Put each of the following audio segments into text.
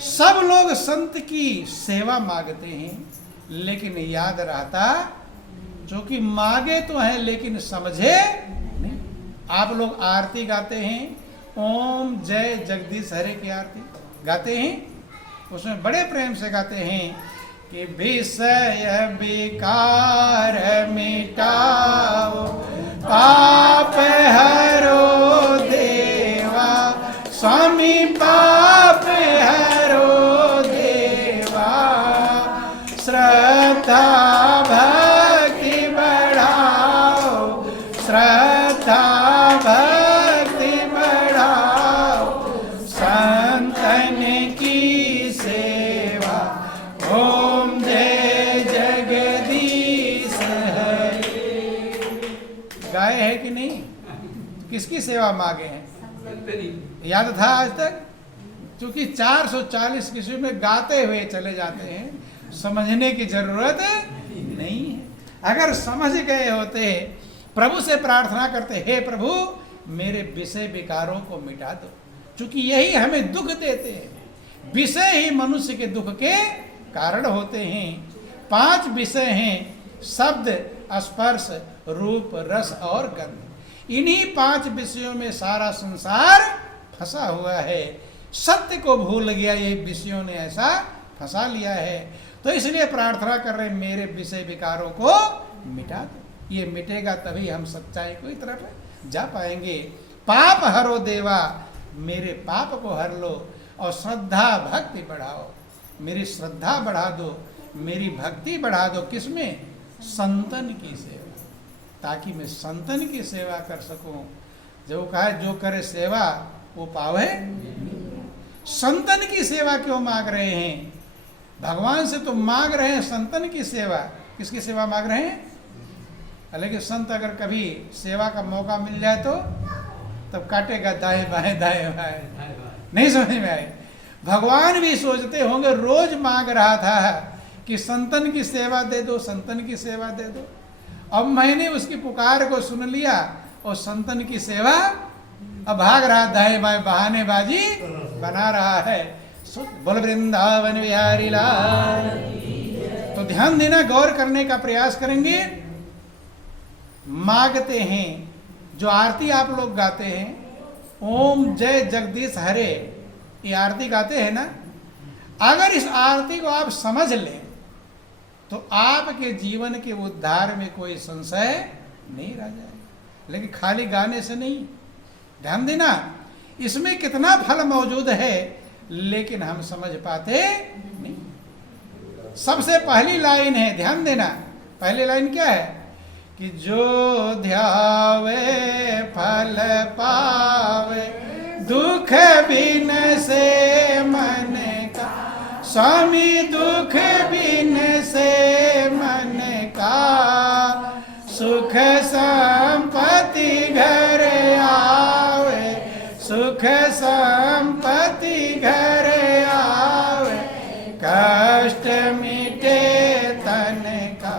सब लोग संत की सेवा मांगते हैं, लेकिन याद रहता, जो कि मांगे तो है लेकिन समझे नहीं। आप लोग आरती गाते हैं, ओम जय जगदीश हरे की आरती गाते हैं, उसमें बड़े प्रेम से गाते हैं कि विषय विकार मिटाओ, पाप हरो देवा, स्वामी पाप हरो देवा, श्रद्धा भक्ति बढ़ाओ, श्रद्धा भक्ति बढ़ाओ, संतन की सेवा, ओम जय जगदीश हरे। गाए है कि नहीं? किसकी सेवा मांगे हैं? याद था आज तक? क्योंकि 440 किसी में गाते हुए चले जाते हैं, समझने की जरूरत नहीं है। अगर समझ गए होते, प्रभु से प्रार्थना करते, हे प्रभु मेरे विषय विकारों को मिटा दो, क्योंकि यही हमें दुख देते हैं। विषय ही मनुष्य के दुख के कारण होते हैं। 5 विषय हैं, शब्द, स्पर्श, रूप, रस और गंध। इन्हीं 5 विषयों में सारा संसार फंसा हुआ है। सत्य को भूल गया, ये विषयों ने ऐसा फंसा लिया है। तो इसलिए प्रार्थना कर रहे, मेरे विषय विकारों को मिटा दो। ये मिटेगा तभी हम सच्चाई की तरफ जा पाएंगे। पाप हरो देवा, मेरे पाप को हर लो, और श्रद्धा भक्ति बढ़ाओ, मेरी श्रद्धा बढ़ा दो, मेरी भक्ति बढ़ा दो। किसमें? संतन की सेवा, ताकि मैं संतन की सेवा कर सकूं। जो कहा, जो करे सेवा वो पावे। संतन की सेवा क्यों मांग रहे हैं? भगवान से तो मांग रहे हैं संतन की सेवा। किसकी सेवा मांग रहे हैं? लेकिन संत अगर कभी सेवा का मौका मिल जाए तो तब काटेगा दाएं बाएं दाएं बाएं, नहीं समझ में आए। भगवान भी सोचते होंगे, रोज मांग रहा था कि संतन की सेवा दे दो, संतन की सेवा दे दो। अब मैंने उसकी पुकार को सुन लिया और संतन की सेवा, अब भाग रहा दाएं बाएं, बहानेबाजी बना रहा है। बोल वृंदावन बिहारी लाल। तो ध्यान देना, गौर करने का प्रयास करेंगे। मांगते हैं, जो आरती आप लोग गाते हैं, ओम जय जगदीश हरे, ये आरती गाते हैं ना, अगर इस आरती को आप समझ लें तो आपके जीवन के उद्धार में कोई संशय नहीं रह जाएगा। लेकिन खाली गाने से नहीं, ध्यान देना, इसमें कितना फल मौजूद है, लेकिन हम समझ पाते नहीं। सबसे पहली लाइन है, ध्यान देना, पहली लाइन क्या है कि जो ध्यावे फल पावे, दुख बिन से मन का, स्वामी दुख बिन से मन का, सुख संपत्ति घर आवे, सुख संपत्ति घर आवे, कष्ट मिटे तन का,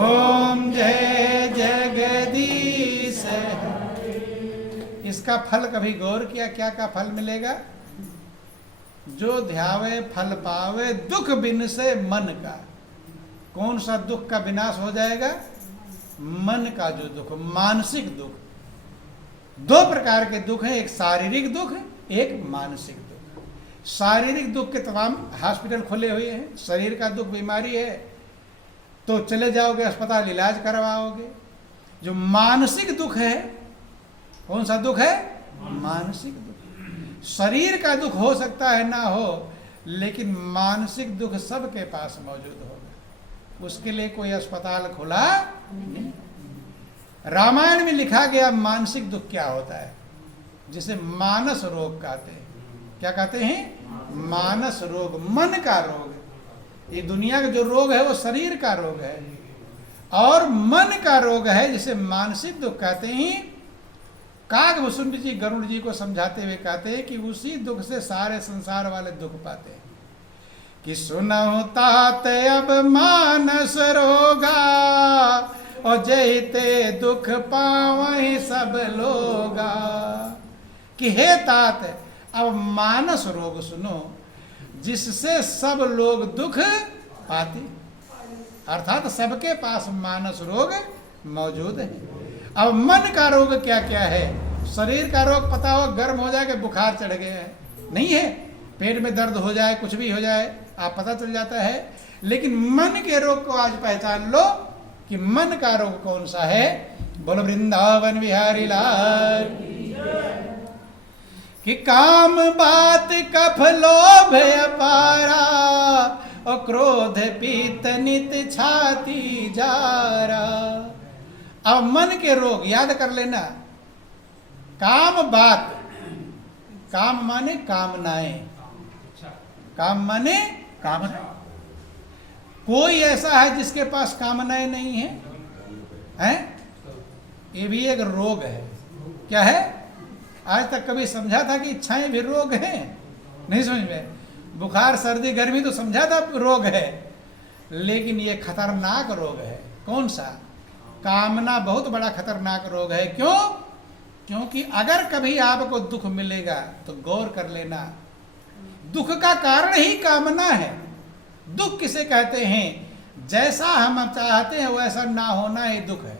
ओम जय जगदीश हरे। इसका फल कभी गौर किया? क्या का फल मिलेगा? जो ध्यावे फल पावे, दुख बिन से मन का। कौन सा दुख का विनाश हो जाएगा? मन का जो दुख, मानसिक दुख। 2 प्रकार के दुख हैं, एक शारीरिक दुख, एक मानसिक दुख। शारीरिक दुख के तमाम हॉस्पिटल खुले हुए हैं। शरीर का दुख, बीमारी है तो चले जाओगे अस्पताल, इलाज करवाओगे। जो मानसिक दुख है, कौन सा दुख है? मानसिक दुख। शरीर का दुख हो सकता है ना हो, लेकिन मानसिक दुख सबके पास मौजूद होगा। उसके लिए कोई अस्पताल खुला नहीं। रामायण में लिखा गया मानसिक दुख क्या होता है, जिसे मानस रोग कहते हैं। क्या कहते हैं? मानस रोग, मन का रोग। ये दुनिया का जो रोग है वो शरीर का रोग है, और मन का रोग है जिसे मानसिक दुख कहते हैं। काकभूषुंड जी गरुड़ जी को समझाते हुए कहते हैं कि उसी दुख से सारे संसार वाले दुख पाते हैं। कि सुनहु तात अब मानस रोगा, और जयते दुख पावहि सब लोगा। कि हे तात, अब मानस रोग सुनो। जिससे सब लोग दुख पाते, अर्थात सबके पास मानस रोग मौजूद है। अब मन का रोग क्या क्या है? शरीर का रोग पता हो, गर्म हो जाए कि बुखार चढ़ गया है, नहीं है, पेट में दर्द हो जाए, कुछ भी हो जाए, आप पता चल जाता है। लेकिन मन के रोग को आज पहचान लो कि मन का रोग कौन सा है। बोलो वृंदावन बिहारी लाल कि काम बात कफ लोभ अपारा और क्रोध पीत नित छाती जारा। अब मन के रोग याद कर लेना। काम बात, काम माने कामनाएं, काम माने कामना। कोई ऐसा है जिसके पास कामनाएं नहीं है? हैं? ये भी एक रोग है। क्या है? आज तक कभी समझा था कि इच्छाएं भी रोग हैं? नहीं समझ में। बुखार सर्दी गर्मी तो समझा था रोग है, लेकिन ये खतरनाक रोग है। कौन सा? कामना बहुत बड़ा खतरनाक रोग है। क्यों? क्योंकि अगर कभी आपको दुख मिलेगा तो गौर कर लेना, दुख का कारण ही कामना है। दुख किसे कहते हैं? जैसा हम चाहते हैं वैसा ना होना ही दुख है।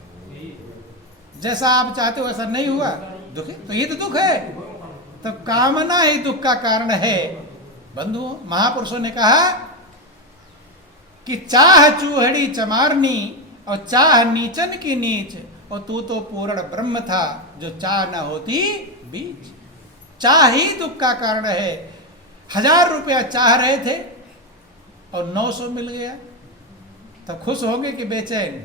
जैसा आप चाहते हो वैसा नहीं हुआ, दुख है। तो ये तो दुख है। तो कामना ही दुख का कारण है। बंधुओं, महापुरुषों ने कहा कि चाह चूहड़ी चमारनी और चाह नीचन की नीच, और तू तो पूर्ण ब्रह्म था जो चाह न होती बीच। चाह ही दुख का कारण है। 1000 रुपया चाह रहे थे और 900 मिल गया, तब खुश होंगे कि बेचैन?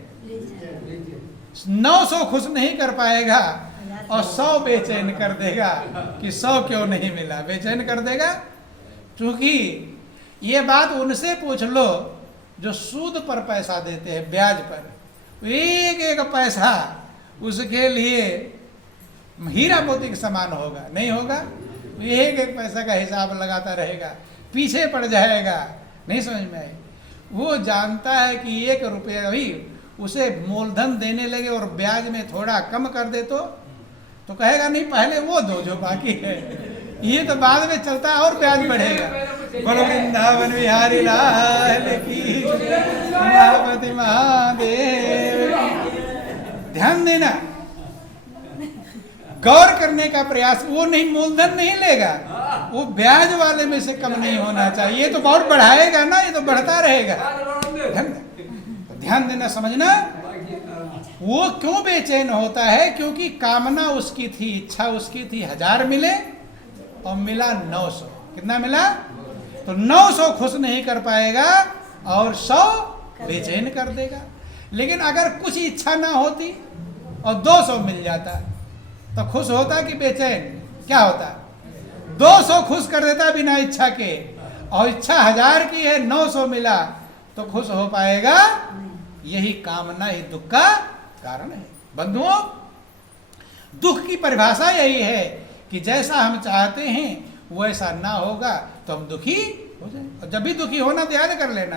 900 खुश नहीं कर पाएगा और 100 बेचैन कर देगा कि 100 क्यों नहीं मिला, बेचैन कर देगा। क्योंकि ये बात उनसे पूछ लो जो सूद पर पैसा देते हैं, ब्याज पर। एक एक पैसा उसके लिए हीरा मोती के समान होगा, नहीं होगा? एक एक पैसा का हिसाब लगाता रहेगा, पीछे पड़ जाएगा। नहीं समझ में आई? वो जानता है कि 1 रुपया भी उसे मूलधन देने लगे और ब्याज में थोड़ा कम कर दे तो कहेगा नहीं, पहले वो दो जो बाकी है, ये तो बाद में चलता है और ब्याज बढ़ेगा। बोलो वृंदावन बिहारी लाल की, महापति महादेव। ध्यान देना, गौर करने का प्रयास। वो नहीं, मूलधन नहीं लेगा, वो ब्याज वाले में से कम नहीं होना चाहिए। ये तो बहुत बढ़ाएगा ना, ये तो बढ़ता रहेगा। ध्यान देना, समझना। वो क्यों बेचैन होता है? क्योंकि कामना उसकी थी, इच्छा उसकी थी 1000 मिले और मिला 900। कितना मिला? तो 900 खुश नहीं कर पाएगा और 100 बेचैन कर देगा। लेकिन अगर कुछ इच्छा ना होती और 200 मिल जाता तो खुश होता कि बेचैन? क्या होता? 200 खुश कर देता बिना इच्छा के, और इच्छा 1000 की है, 900 मिला तो खुश हो पाएगा? यही कामना ही दुख का कारण है। बंधुओं, दुख की परिभाषा यही है कि जैसा हम चाहते हैं वैसा ना होगा तो हम दुखी हो जाएंगे। और जब भी दुखी होना तो याद कर लेना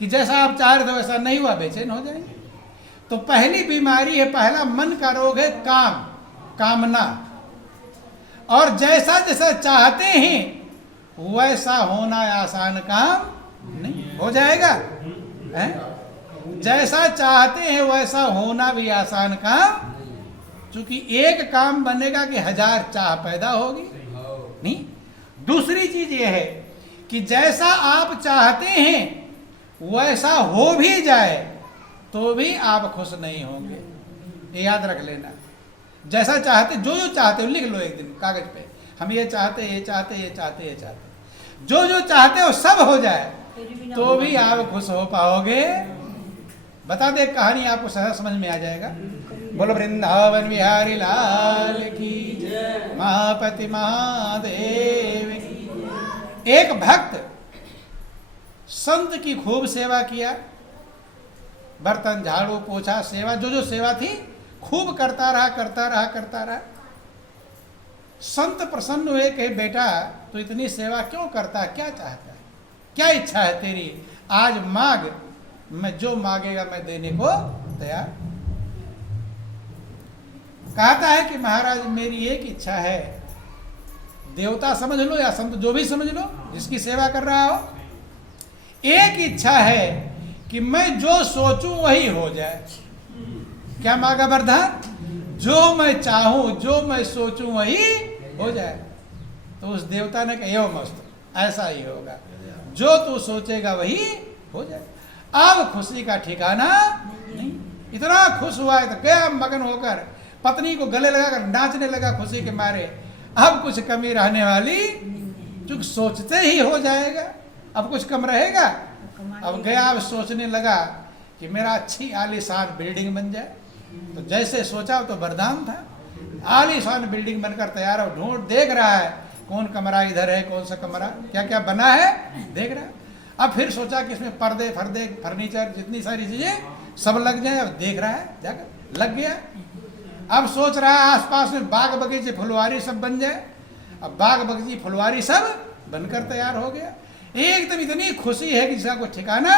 कि जैसा आप चाह रहे थे वैसा नहीं हुआ, बेचैन हो जाएंगे। तो पहली बीमारी है, पहला मन का रोग है काम, कामना। और जैसा जैसा चाहते हैं वैसा होना आसान काम नहीं हो जाएगा है? जैसा चाहते हैं वैसा होना भी आसान काम, क्योंकि एक काम बनेगा कि 1000 चाह पैदा होगी नहीं। दूसरी चीज यह है कि जैसा आप चाहते हैं वैसा हो भी जाए तो भी आप खुश नहीं होंगे। ये याद रख लेना। जैसा चाहते, जो जो चाहते हो लिख लो एक दिन कागज पे, हम ये चाहते, ये चाहते, ये चाहते, ये चाहते, जो जो चाहते हो सब हो जाए तो भी आप खुश हो पाओगे। बता दे कहानी, आपको सहज समझ में आ जाएगा। बोलो वृंदावन बिहारी लाल की, महापति महादेव की। एक भक्त संत की खूब सेवा किया, बर्तन झाड़ू पोछा सेवा, जो जो सेवा थी खूब करता रहा, करता रहा, करता रहा। संत प्रसन्न हुए, कहे बेटा तो इतनी सेवा क्यों करता है, क्या चाहता है, क्या इच्छा है तेरी, आज मांग, मैं जो मांगेगा मैं देने को तैयार। कहता है कि महाराज मेरी एक इच्छा है, देवता समझ लो या संत, जो भी समझ लो, जिसकी सेवा कर रहा हो, एक इच्छा है कि मैं जो सोचूं वही हो जाए। क्या मांगा वरदान? जो मैं चाहूं, जो मैं सोचूं वही हो जाए। तो उस देवता ने कहा एवं मस्त, ऐसा ही होगा, जो तू सोचेगा वही हो जाए। अब खुशी का ठिकाना नहीं। इतना खुश हुआ है तो गया मगन होकर, पत्नी को गले लगाकर नाचने लगा खुशी के मारे। अब कुछ कमी रहने वाली, चूंकि सोचते ही हो जाएगा, अब कुछ कम रहेगा। अब गया, अब सोचने लगा कि मेरा अच्छी आलीशान बिल्डिंग बन जाए। तो जैसे सोचा तो वरदान था, आलीशान बिल्डिंग बनकर तैयार हो, ढूंढ देख रहा है कौन कमरा इधर है, कौन सा कमरा क्या क्या बना है देख रहा है। अब फिर सोचा कि इसमें पर्दे फर्दे फर्नीचर जितनी सारी चीजें सब लग जाए। अब देख रहा है, जाकर लग गया। अब सोच रहा है आसपास में बाग बगीचे फुलवारी सब बन जाए। अब बाग बगीचे फुलवारी सब बनकर तैयार हो गया। एकदम इतनी खुशी है कि जिसका कोई ठिकाना।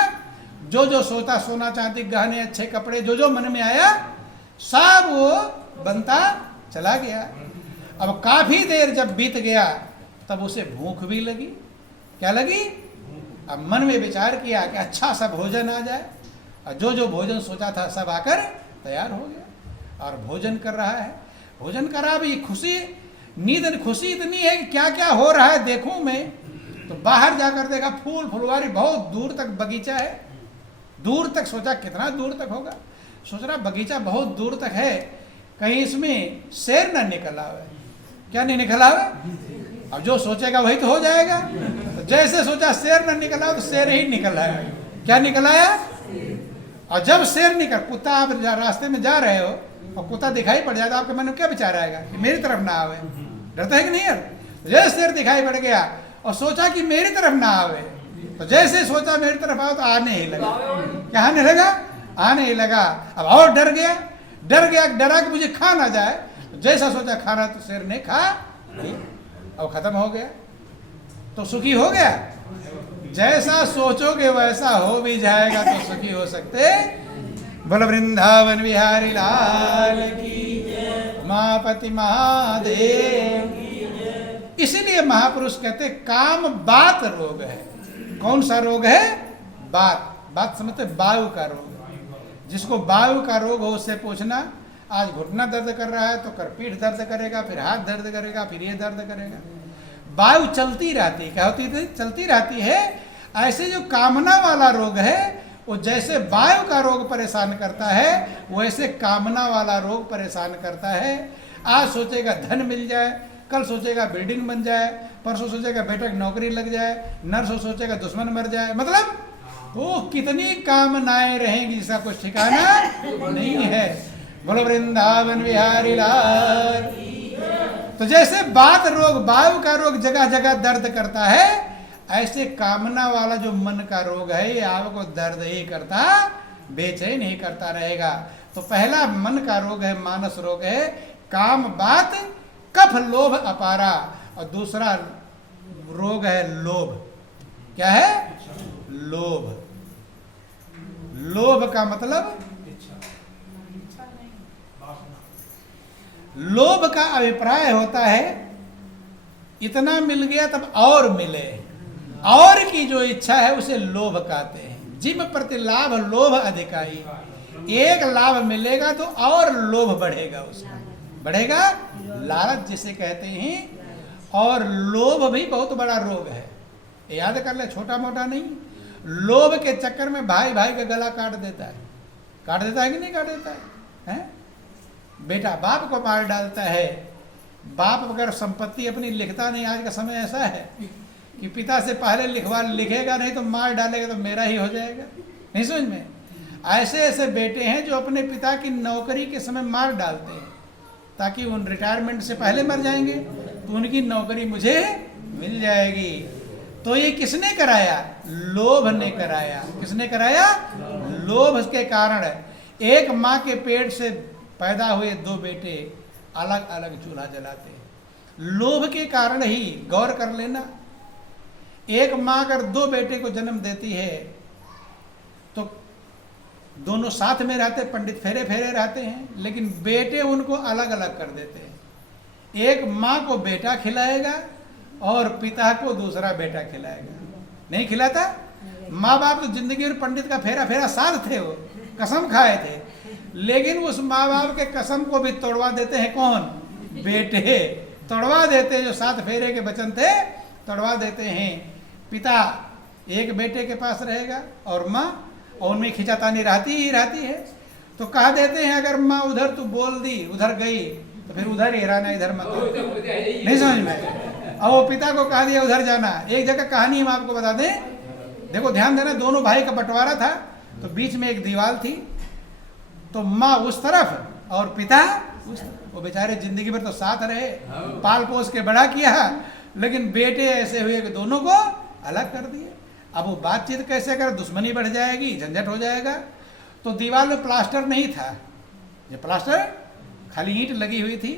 जो जो सोता, सोना चांदी गहने अच्छे कपड़े, जो जो मन में आया सब वो बनता चला गया। अब काफी देर जब बीत गया तब उसे भूख भी लगी। क्या लगी? अब मन में विचार किया कि अच्छा सा भोजन आ जाए। और जो जो भोजन सोचा था सब आकर तैयार हो गया और भोजन कर रहा है। भोजन कर रहा, भी खुशी, नींद खुशी इतनी है कि क्या क्या हो रहा है देखूं मैं। तो बाहर जाकर देखा फूल फुलवारी, बहुत दूर तक बगीचा है। दूर तक सोचा कितना दूर तक होगा, सोच रहा बगीचा बहुत दूर तक है, कहीं इसमें शेर ना निकल आवे। क्या नहीं निकल आवे? अब जो सोचेगा वही तो हो जाएगा। तो जैसे सोचा शेर ना निकल आया तो शेर ही निकल आया। क्या निकल आया? और जब शेर निकल, कुत्ता आप रास्ते में जा रहे हो और कुत्ता दिखाई पड़ जाए तो आपके मन में क्या विचार आएगा कि मेरी तरफ ना आवे? डरता है कि नहीं यार? जैसे शेर दिखाई पड़ गया और सोचा कि मेरी तरफ ना आवे, तो जैसे सोचा मेरी तरफ आओ तो आने ही लगा। क्या आने लगा? आने ही लगा। अब और डर गया, डरा कि मुझे खा ना जाए। जैसा सोचा खाना तो शेर ने खा नहीं, अब खत्म हो गया। तो सुखी हो गया। जैसा सोचोगे वैसा हो भी जाएगा तो सुखी हो सकते। बोल वृंदावन बिहारी लाल की, मापति महादेव। इसीलिए महापुरुष कहते काम बात रोग है। कौन सा रोग है? बात समझते, वायु का रोग। जिसको वायु का रोग हो उससे पूछना, आज घुटना दर्द कर रहा है तो कर पीठ दर्द करेगा, फिर हाथ दर्द करेगा, फिर ये दर्द करेगा। वायु चलती रहती, क्या होती थी? चलती रहती है। ऐसे जो कामना वाला रोग है, वो जैसे वायु का रोग परेशान करता है वैसे कामना वाला रोग परेशान करता है। आज सोचेगा धन मिल जाए, कल सोचेगा बिल्डिंग बन जाए, परसों सोचेगा बेटा की नौकरी लग जाए, नरसों सोचेगा दुश्मन मर जाए। मतलब वो कितनी कामनाएं रहेंगी जिसका कुछ ठिकाना नहीं है। बोलो वृंदावन बिहारी लाल। तो जैसे बात रोग, वायु का रोग जगह जगह दर्द करता है, ऐसे कामना वाला जो मन का रोग है ये आपको दर्द ही करता, बेचैन ही करता रहेगा। तो पहला मन का रोग है, मानस रोग है, काम बात कफ लोभ अपारा। और दूसरा रोग है लोभ। क्या है? लोभ। लोभ का मतलब, लोभ का अभिप्राय होता है इतना मिल गया तब और मिले, और की जो इच्छा है उसे लोभ कहते हैं। जिम प्रति लाभ लोभ अधिकारी। एक लाभ मिलेगा तो और लोभ बढ़ेगा, उसका बढ़ेगा, लालच जिसे कहते हैं। और लोभ भी बहुत बड़ा रोग है, याद कर ले, छोटा मोटा नहीं। लोभ के चक्कर में भाई भाई का गला काट देता है। काट देता है कि नहीं काट देता है? बेटा बाप को मार डालता है। बाप अगर संपत्ति अपनी लिखता नहीं, आज का समय ऐसा है कि पिता से पहले लिखेगा नहीं तो मार डालेगा तो मेरा ही हो जाएगा। नहीं समझ में? ऐसे ऐसे बेटे हैं जो अपने पिता की नौकरी के समय मार डालते हैं ताकि उन रिटायरमेंट से पहले मर जाएंगे तो उनकी नौकरी मुझे मिल जाएगी। तो ये किसने कराया? लोभ ने कराया। किसने कराया? लोभ के कारण। एक माँ के पेट से पैदा हुए दो बेटे अलग अलग चूल्हा जलाते हैं, लोभ के कारण ही। गौर कर लेना, एक माँ अगर दो बेटे को जन्म देती है तो दोनों साथ में रहते, पंडित फेरे फेरे रहते हैं, लेकिन बेटे उनको अलग अलग कर देते हैं। एक माँ को बेटा खिलाएगा और पिता को दूसरा बेटा खिलाएगा। नहीं खिलाता। माँ बाप तो जिंदगी में पंडित का फेरा फेरा साथ थे, वो कसम खाए थे, लेकिन उस माँ बाप के कसम को भी तोड़वा देते हैं कौन? बेटे तोड़वा देते हैं, जो 7 फेरे के वचन थे तोड़वा देते हैं। पिता एक बेटे के पास रहेगा और माँ, और उनमें खिंचातानी रहती ही रहती है। तो कह देते हैं अगर माँ उधर तू बोल दी, उधर गई तो फिर उधर ही रहना, इधर मत। नहीं समझ में? और वो पिता को कह दिया उधर जाना। एक जगह कहानी हम आपको बता दें, देखो ध्यान देना, दोनों भाई का बंटवारा था, तो बीच में एक दीवार थी, तो माँ उस तरफ और पिता उस तरफ। वो बेचारे जिंदगी भर तो साथ रहे, पाल पोस के बड़ा किया, लेकिन बेटे ऐसे हुए कि दोनों को अलग कर दिए। अब वो बातचीत कैसे कर, दुश्मनी बढ़ जाएगी, झंझट हो जाएगा। तो दीवार में प्लास्टर नहीं था, ये प्लास्टर खाली ईंट लगी हुई थी,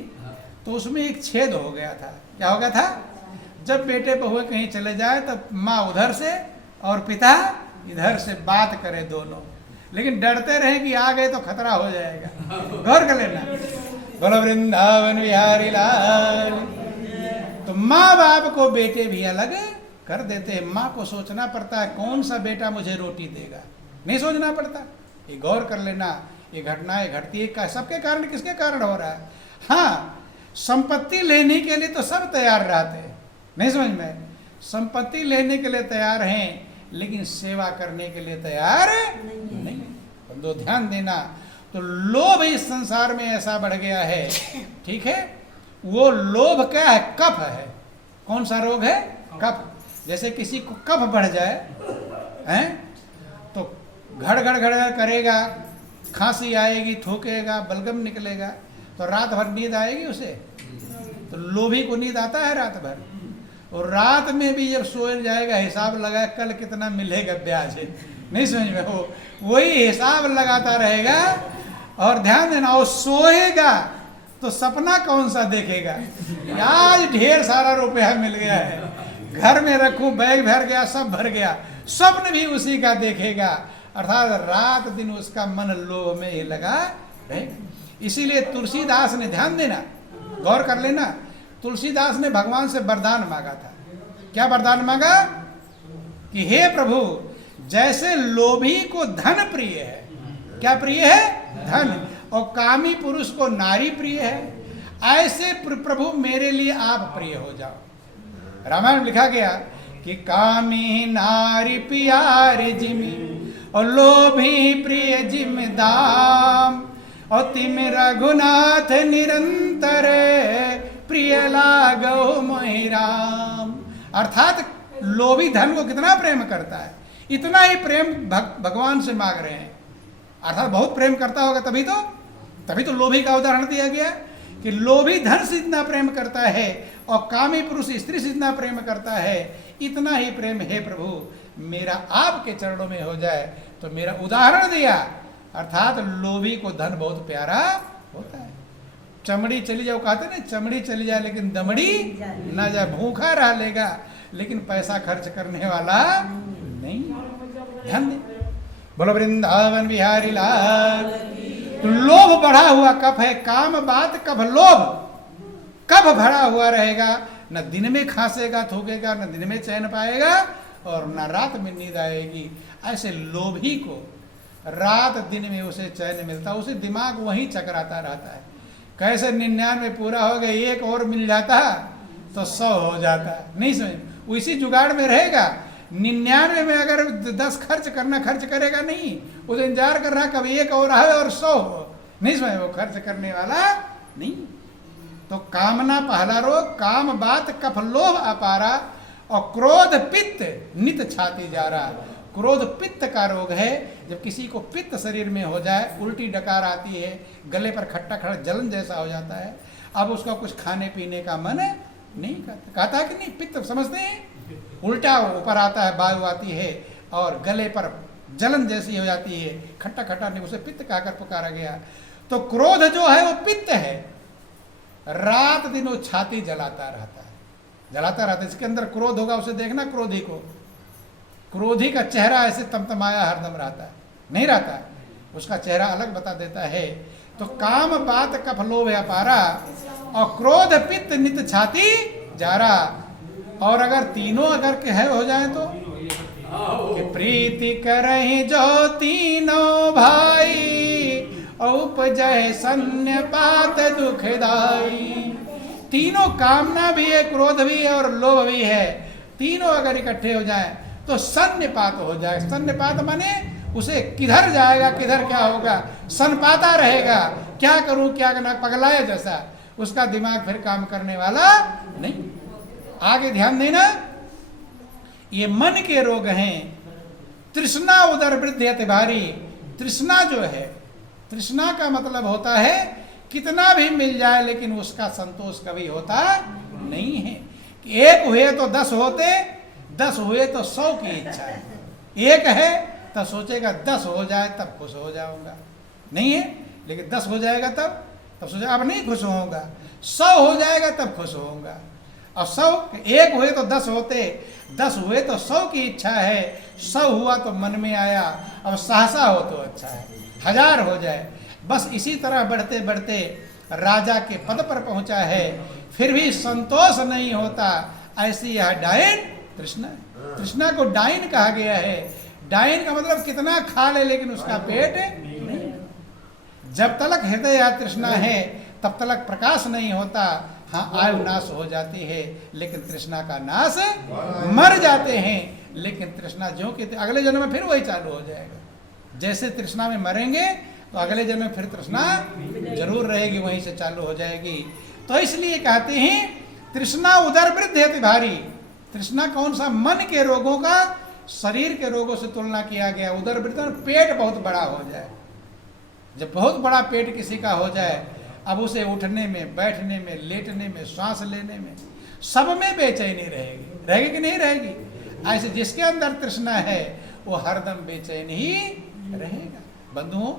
तो उसमें एक छेद हो गया था। क्या हो गया था? जब बेटे बहुए कहीं चले जाए तब माँ उधर से और पिता इधर से बात करे दोनों, लेकिन डरते रहे कि आ गए तो खतरा हो जाएगा। गौर कर लेना। बोलो वृंदावन बिहारी लाल। तो माँ बाप को बेटे भी अलग कर देते हैं। माँ को सोचना पड़ता है कौन सा बेटा मुझे रोटी देगा, नहीं सोचना पड़ता। ये गौर कर लेना, ये घटनाएं घटती है सबके कारण, किसके कारण हो रहा है? हाँ, संपत्ति लेने के लिए तो सब तैयार रहते हैं, नहीं समझ में? संपत्ति लेने के लिए तैयार हैं, लेकिन सेवा करने के लिए तैयार नहीं। तो ध्यान देना। तो लोभ इस संसार में ऐसा बढ़ गया है, ठीक है? वो लोभ क्या है? कफ है। कौन सा रोग है? कफ। जैसे किसी को कफ बढ़ जाए हैं, तो घड़ घड़ घड़ करेगा, खांसी आएगी, थूकेगा, बलगम निकलेगा, तो रात भर नींद आएगी उसे? तो लोभी को नींद आता है रात भर, और रात में भी जब सो जाएगा हिसाब लगाए कल कितना मिलेगा ब्याज, नहीं समझ में? हो वही हिसाब लगाता रहेगा। और ध्यान देना, वो सोएगा तो सपना कौन सा देखेगा? आज ढेर सारा रुपया मिल गया है, घर में रखूं, बैग भर गया, सब भर गया, स्वप्न भी उसी का देखेगा। अर्थात रात दिन उसका मन लोभ में ही लगा रहेगा। इसीलिए तुलसीदास ने, ध्यान देना, गौर कर लेना, तुलसीदास ने भगवान से वरदान मांगा था। क्या वरदान मांगा? कि हे प्रभु, जैसे लोभी को धन प्रिय है, क्या प्रिय है? धन, और कामी पुरुष को नारी प्रिय है, ऐसे प्रभु मेरे लिए आप प्रिय हो जाओ। रामायण में लिखा गया कि कामी नारी प्यारे जिमी, और लोभी प्रिय जिम दाम, और तिम रघुनाथ निरंतर प्रिय लागो मोहि राम। अर्थात लोभी धन को कितना प्रेम करता है, इतना ही प्रेम भगवान से मांग रहे हैं। अर्थात बहुत प्रेम करता होगा, तभी तो लोभी का उदाहरण दिया गया कि लोभी धन से इतना प्रेम करता है और कामी पुरुष स्त्री से इतना प्रेम करता है, इतना ही प्रेम हे प्रभु मेरा आपके चरणों में हो जाए। तो मेरा उदाहरण दिया, अर्थात लोभी को धन बहुत प्यारा होता है। चमड़ी चली जाए, कहते ना, चमड़ी चली जाए लेकिन दमड़ी ना जाए। भूखा रह लेगा लेकिन पैसा खर्च करने वाला नहीं। ध्यान दे। बोलो वृंदावन बिहारी लाल। तो लोभ बढ़ा हुआ कफ है, काम बात कफ लोभ, कफ भरा हुआ रहेगा, न दिन में खांसेगा थूकेगा, न दिन में चैन पाएगा और न रात में नींद आएगी। ऐसे लोभी को रात दिन में उसे चैन मिलता, उसे दिमाग वहीं चकराता रहता है। कैसे 99 पूरा हो गया, एक और मिल जाता तो 100 हो जाता, नहीं समझ? उसी जुगाड़ में रहेगा। 99 में अगर 10 खर्च करेगा नहीं, वो तो इंतजार कर रहा कब एक और आए और 100 हो, नहीं समझ? वो खर्च करने वाला नहीं। तो कामना पहला रोग, काम बात कफ लोभ अपारा, और क्रोध पित्त नित छाती जा रहा। क्रोध पित्त का रोग है। जब किसी को पित्त शरीर में हो जाए, उल्टी डकार आती है, गले पर खट्टा खड़ा जलन जैसा हो जाता है, अब उसका कुछ खाने पीने का मन नहीं करता। कहता है कि नहीं, पित्त समझते हैं, उल्टा ऊपर आता है, वायु आती है और गले पर जलन जैसी हो जाती है, खट्टा खट्टा नहीं, उसे पित्त कहकर पुकारा गया। तो क्रोध जो है वो पित्त है, रात दिन वो छाती जलाता रहता है। इसके अंदर क्रोध होगा, उसे देखना, क्रोधी को, क्रोधी का चेहरा ऐसे तमतमाया हरदम रहता है, नहीं रहता, उसका चेहरा अलग बता देता है। तो काम बात कफ लोभ अपारा, और क्रोध पित्त नित छाती जारा, और अगर तीनों अगर के है हो जाए तो कि प्रीति करहि जो तीनों भाई उपजय सन्निपात दुखदाई। तीनों कामना भी है, क्रोध भी है और लोभ भी है, तीनों अगर इकट्ठे हो जाए तो सन्निपात हो जाए। सन्निपात माने उसे किधर जाएगा, किधर क्या होगा, सनपाता रहेगा, क्या करूं क्या करना, पगलाया जैसा, उसका दिमाग फिर काम करने वाला नहीं। आगे ध्यान देना, ये मन के रोग हैं। तृष्णा उदर वृद्धि भारी। तृष्णा जो है, तृष्णा का मतलब होता है कितना भी मिल जाए लेकिन उसका संतोष कभी होता नहीं है। कि एक हुए तो 10 होते, 10 हुए तो 100 की इच्छा है। एक है तब सोचेगा 10 हो जाए तब खुश हो जाऊंगा, नहीं है, लेकिन 10 हो जाएगा तब सोचेगा अब नहीं खुश होऊंगा, 100 हो जाएगा तब खुश होऊंगा। और 100, एक हुए तो 10 होते, 10 हुए तो 100 की इच्छा है, 100 हुआ तो मन में आया अब सहसा हो तो अच्छा है, 1000 हो जाए। बस इसी तरह बढ़ते बढ़ते राजा के पद पर पहुंचा है, फिर भी संतोष नहीं होता। ऐसी यह डायन तृष्णा है। तृष्णा को डायन कहा गया है। डायन का मतलब कितना खा ले लेकिन उसका पेट नहीं। जब तलक हृदय या तृष्णा है तब तलक प्रकाश नहीं होता। हाँ, आयु नाश हो जाती है लेकिन तृष्णा का नाश, मर जाते हैं लेकिन तृष्णा जो कि अगले जन्म में फिर वही चालू हो जाएगा। जैसे तृष्णा में मरेंगे तो अगले जन्म में फिर तृष्णा जरूर रहेगी, वहीं से चालू हो जाएगी। तो इसलिए कहते हैं तृष्णा उदर वृद्धि भारी। तृष्णा कौन सा? मन के रोगों का शरीर के रोगों से तुलना किया गया। उदर वृद्धि पेट बहुत बड़ा हो जाए। जब बहुत बड़ा पेट किसी का हो जाए, अब उसे उठने में, बैठने में, लेटने में, श्वास लेने में, सब में बेचैनी रहेगी। रहेगी कि नहीं रहेगी? ऐसे जिसके अंदर तृष्णा है वो हरदम बेचैन ही रहेगा। बंधुओं,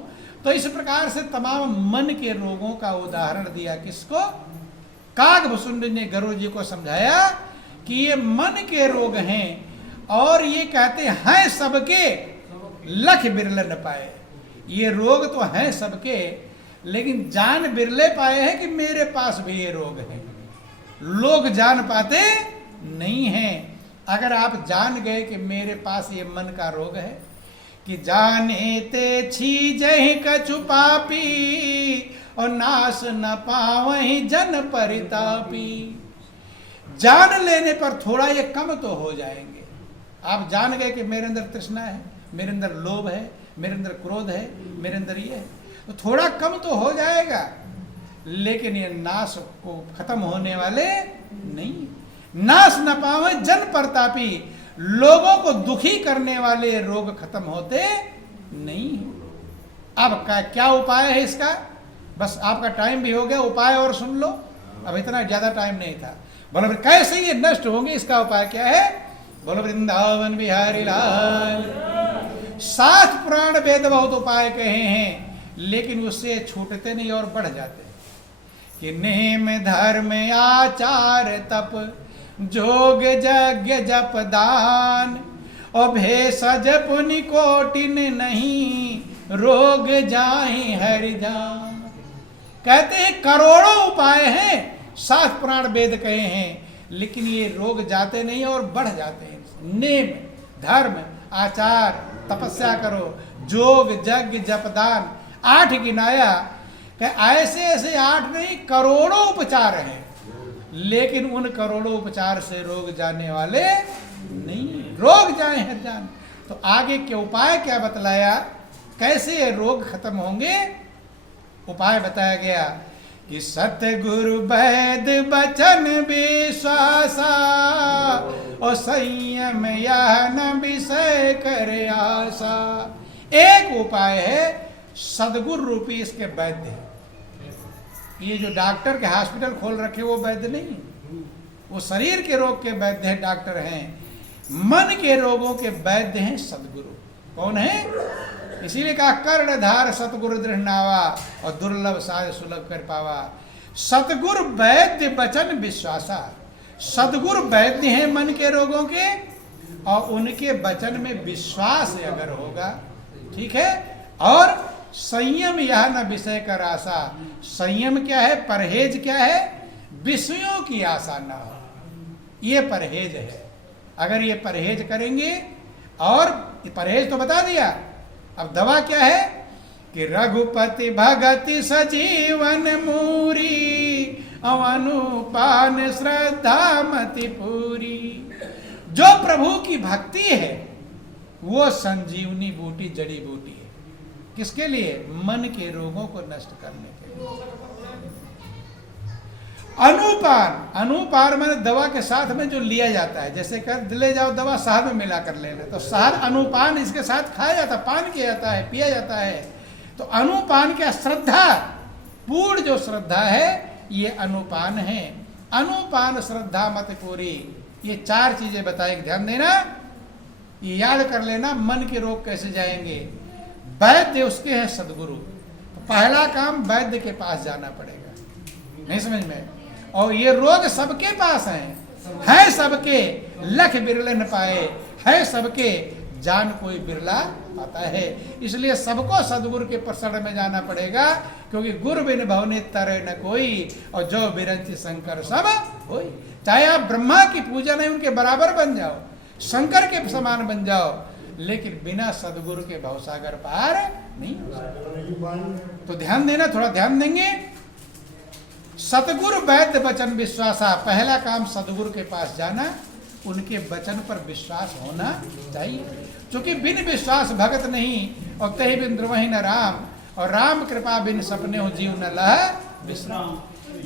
तो इस प्रकार से तमाम मन के रोगों का उदाहरण दिया। किसको? काकभुसुंड ने गरुड़ जी को समझाया कि ये मन के रोग हैं और ये कहते हैं सबके, लख बिरले न पाए। ये रोग तो हैं सबके, लेकिन जान बिरले पाए हैं कि मेरे पास भी ये रोग है। लोग जान पाते नहीं हैं। अगर आप जान गए कि मेरे पास ये मन का रोग है, कि जाने ते छीजहि कछु पापी और नाश न पावहि जन परितापी। जान लेने पर थोड़ा ये कम तो हो जाएंगे। आप जान गए कि मेरे अंदर तृष्णा है, मेरे अंदर लोभ है, मेरे अंदर क्रोध है, मेरे अंदर ये है, तो थोड़ा कम तो हो जाएगा, लेकिन ये नाश को खत्म होने वाले नहीं। नाश न पावे जन प्रतापी। लोगों को दुखी करने वाले रोग खत्म होते नहीं। अब क्या उपाय है इसका? बस आपका टाइम भी हो गया, उपाय और सुन लो। अब इतना ज्यादा टाइम नहीं था। बोलो कैसे ये नष्ट होंगे, इसका उपाय क्या है? बोलो वृंदावन बिहारी लाल। 7 पुराण वेद बहुत उपाय कहे हैं, लेकिन उससे छूटते नहीं और बढ़ जाते। कि नेम धर्म आचार तप जोग यज्ञ जप दान और भेषज पुनि कोटिन नहीं रोग जाहि हरि जान। कहते हैं करोड़ों उपाय हैं, 7 पुराण वेद कहे हैं, लेकिन ये रोग जाते नहीं और बढ़ जाते हैं। नेम धर्म आचार, तपस्या करो, जोग यज्ञ जप दान, 8 गिनाया। ऐसे ऐसे 8 नहीं, करोड़ों उपचार हैं, लेकिन उन करोड़ों उपचार से रोग जाने वाले नहीं। रोग जाए हर जान। तो आगे के उपाय क्या बतलाया, कैसे ये रोग खत्म होंगे? उपाय बताया गया कि सतगुरु वैद्य बचन विश्वासा और संयम यह न विषय करे आशा। एक उपाय है सदगुरु रूपी इसके वैद्य। ये जो डॉक्टर के हॉस्पिटल खोल रखे वो वैद्य नहीं, वो शरीर के रोग के वैद्य है, डॉक्टर हैं। मन के रोगों के वैद्य हैं सदगुरु। कौन है? इसीलिए कहा कर्णधार सतगुरु दृढ़ नावा और दुर्लभ साध सुलभ कर पावा। सतगुरु वैद्य वचन विश्वासा। सदगुरु वैद्य हैं मन के रोगों के, और उनके वचन में विश्वास अगर होगा, ठीक है। और संयम यह न विषय कर आशा। संयम क्या है? परहेज क्या है? विषयों की आशा न हो। ये परहेज है। अगर ये परहेज करेंगे, और परहेज तो बता दिया, अब दवा क्या है कि रघुपति भगति सजीवन मूरी, अनुपान श्रद्धा मति पूरी। जो प्रभु की भक्ति है वो संजीवनी बूटी, जड़ी बूटी है। किसके लिए? मन के रोगों को नष्ट करने के लिए। अनुपान, अनुपान मैंने दवा के साथ में जो लिया जाता है, जैसे कर ले जाओ दवा शहद में मिला कर लेना, तो शहद अनुपान इसके साथ खाया जाता है, पान किया जाता है, पिया जाता है। तो अनुपान क्या? श्रद्धा, पूर्ण जो श्रद्धा है ये अनुपान है। अनुपान श्रद्धा मत पूरी, ये 4 चीजें बताए, ध्यान देना, ये याद कर लेना। मन के रोग कैसे जाएंगे? वैद्य उसके हैं सदगुरु। तो पहला काम वैद्य के पास जाना पड़ेगा, नहीं समझ में? और ये रोग सबके पास है सबके, लख बिरले न पाए, है सबके, जान कोई बिरला आता है। इसलिए सबको सदगुरु के शरण में जाना पड़ेगा, क्योंकि गुरु बिन भवने तरे न कोई, और जो बिरंची शंकर सब होई। चाहे आप ब्रह्मा की पूजा नहीं, उनके बराबर बन जाओ, शंकर के समान बन जाओ, लेकिन बिना सदगुरु के भवसागर पार नहीं हो सकता। तो ध्यान देना, थोड़ा ध्यान देंगे। सतगुरु वैद्य वचन विश्वासा, पहला काम सदगुरु के पास जाना, उनके वचन पर विश्वास होना चाहिए। क्योंकि बिन विश्वास भगत नहीं, और तही बिन द्रुवहि न राम, और राम कृपा बिन सपने हो जीव न लह विश्राम।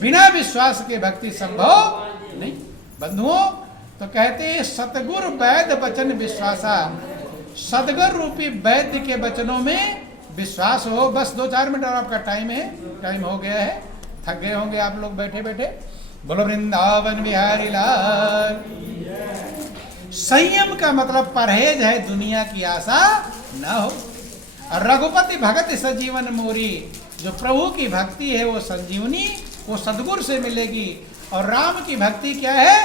बिना विश्वास के भक्ति संभव नहीं। बंधुओं, तो कहते हैं सतगुरु वैद्य वचन विश्वासा, सदगुरु रूपी वैद्य के वचनों में विश्वास हो। बस 2-4 मिनट और आपका टाइम है, टाइम हो गया है, थक गए होंगे आप लोग बैठे बैठे। बोलो वृंदावन बिहारी लाल। संयम का मतलब परहेज है, दुनिया की आशा ना हो। और रघुपति भगत सजीवन मोरी, जो प्रभु की भक्ति है वो संजीवनी, वो सदगुरु से मिलेगी। और राम की भक्ति क्या है,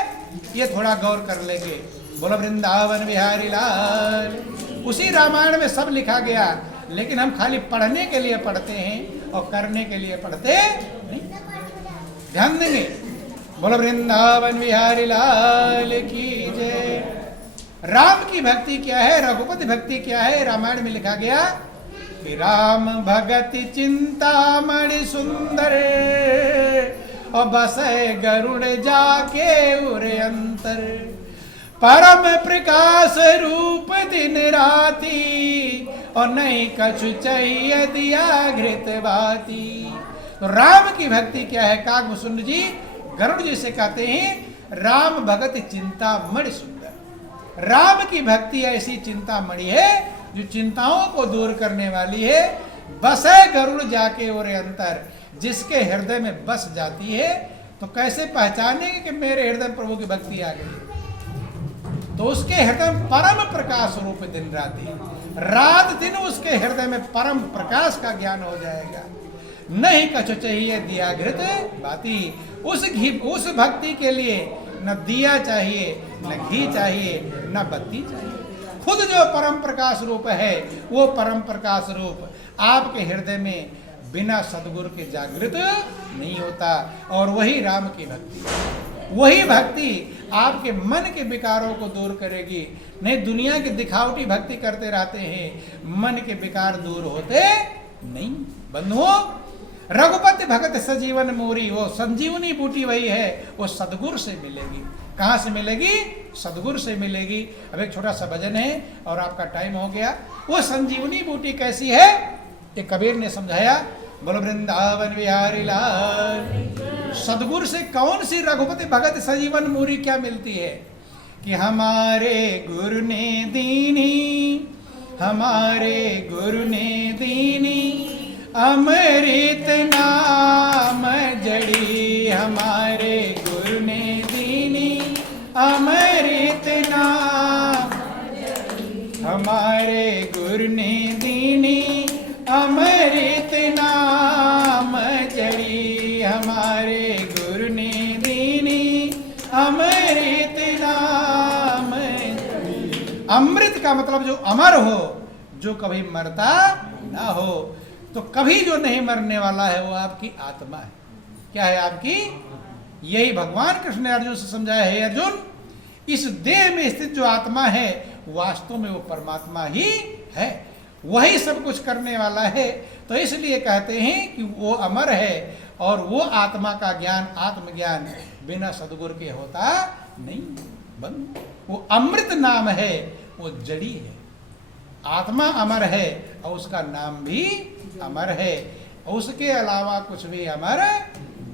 ये थोड़ा गौर कर लेंगे। बोलो वृंदावन बिहारी लाल। उसी रामायण में सब लिखा गया, लेकिन हम खाली पढ़ने के लिए पढ़ते हैं और करने के लिए पढ़ते नहीं। ध्यान देंगे। बोलो वृंदावन बिहारी लाल की जय। राम की भक्ति क्या है, रघुपति भक्ति क्या है? रामायण में लिखा गया कि राम भगति चिंतामणि सुंदर, और बसे गरुड़ जाके उरे अंतर। परम प्रकाश रूप दिन राती, और नहीं कछु चाहिए दिया घृत बाती। तो राम की भक्ति क्या है? काकभूषुंड जी गरुड़ जी से कहते हैं राम भगत चिंतामणि सुंदर। राम की भक्ति ऐसी चिंतामणि है जो चिंताओं को दूर करने वाली है। बसे गरुड़ जाके और अंतर, जिसके हृदय में बस जाती है। तो कैसे पहचानेंगे कि मेरे हृदय में प्रभु की भक्ति आ गई? तो उसके हृदय में परम प्रकाश रूप दिन राती, रात दिन उसके हृदय में परम प्रकाश का ज्ञान हो जाएगा। नहीं कछु चाहिए दिया घृत बाती। उस भक्ति के लिए न दिया चाहिए, न घी चाहिए, न बत्ती चाहिए। खुद जो परम प्रकाश रूप है, वो परम प्रकाश रूप आपके हृदय में बिना सदगुरु के जागृत नहीं होता। और वही राम की भक्ति, वही भक्ति आपके मन के विकारों को दूर करेगी। नहीं दुनिया की दिखावटी भक्ति करते रहते हैं, मन के विकार दूर होते नहीं। बंधुओं, रघुपति भगत सजीवन मोरी, वो संजीवनी बूटी वही है, वो सदगुरु से मिलेगी। कहाँ से मिलेगी? सदगुरु से मिलेगी। अब एक छोटा सा भजन है और आपका टाइम हो गया। वो संजीवनी बूटी कैसी है, ये कबीर ने समझाया। बोलो वृंदावन बिहारी लाल। सदगुरु से कौन सी रघुपति भगत सजीवन मूरी क्या मिलती है कि हमारे गुरु ने दीनी, हमारे गुरु ने दीनी, अमृत नाम जड़ी। हमारे गुरु ने दीनी अमृत नाम, हमारे गुरु ने दीनी अमृत नाम जड़ी। हमारे गुरु ने दीनी अमृत नाम। अमृत का मतलब जो अमर हो, जो कभी मरता ना हो। तो कभी जो नहीं मरने वाला है वो आपकी आत्मा है। क्या है आपकी? यही भगवान कृष्ण ने अर्जुन से समझाया, हे अर्जुन इस देह में स्थित जो आत्मा है वास्तव में वो परमात्मा ही है, वही सब कुछ करने वाला है। तो इसलिए कहते हैं कि वो अमर है और वो आत्मा का ज्ञान, आत्मज्ञान बिना सदगुरु के होता नहीं। बंद वो अमृत नाम है, वो जड़ी है। आत्मा अमर है और उसका नाम भी अमर है, उसके अलावा कुछ भी अमर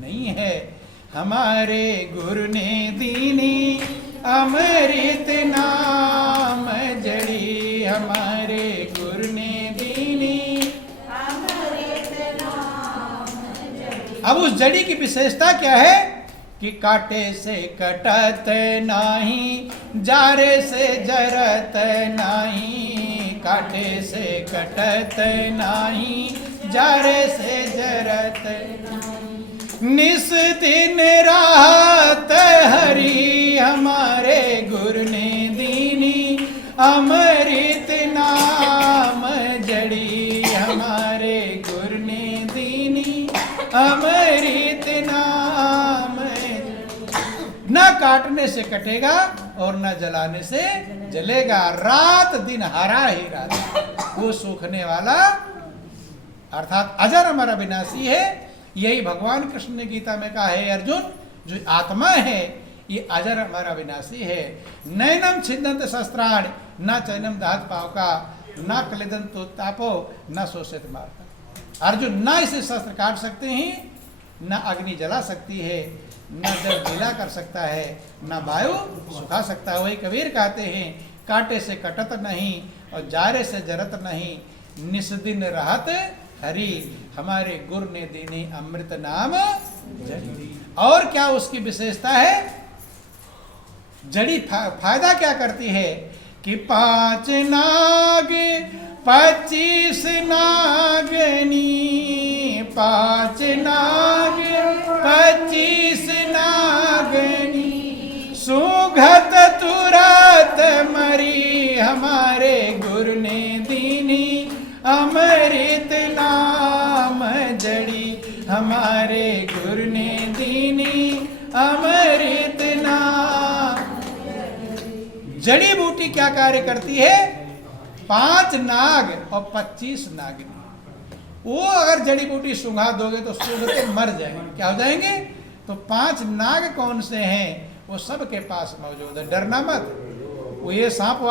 नहीं है। हमारे गुरु ने दीनी अमृत नाम जड़ी, हमारे गुरु ने दीनी अमृत नाम जड़ी। अब उस जड़ी की विशेषता क्या है कि काटे से कटत नाही, जारे से जरत नाही, काटे से कटत नाही, जारे से जरत नाही। निस दिन रात हरि हमारे गुरु ने दीनी अमृत नाम जड़ी, हमारे गुरु ने दीनी अमृत नाम। न काटने से कटेगा और न जलाने से जलेगा, रात दिन हरा ही रात, वो सूखने वाला अर्थात अजर अमर अविनाशी है। यही भगवान कृष्ण ने गीता में कहा है, अर्जुन जो आत्मा है ये अजर अमर अविनाशी है। नैनम छिदंत शस्त्राण न चैनम दहत पावका, न क्लेदंत तापो न शोषित मार्ग। अर्जुन न इसे शस्त्र काट सकते हैं, न अग्नि जला सकती है, न जल गीला कर सकता है, न वायु सुखा सकता है। वही कबीर कहते हैं, कांटे से कटत नहीं और जारे से जरत नहीं, निस दिन रहत हरि हमारे गुरु ने दीनी अमृत नाम जड़ी। और क्या उसकी विशेषता है? जड़ी फायदा क्या करती है कि 5 नाग 25 नागनी, 5 नाग 25 नागनी, सुघत तुरत मरी हमारे गुरु ने दीनी अमृत नाम जड़ी, हमारे गुरु ने दीनी अमृत नाम। जड़ी बूटी क्या कार्य करती है? 5 नाग और 25 नागिनी। वो अगर जड़ी बूटी सूंघा दोगे तो सूंघ के मर जाएंगे। क्या हो जाएंगे? तो 5 नाग कौन से हैं? वो सबके पास मौजूद है, डरना मत। वो ये सांप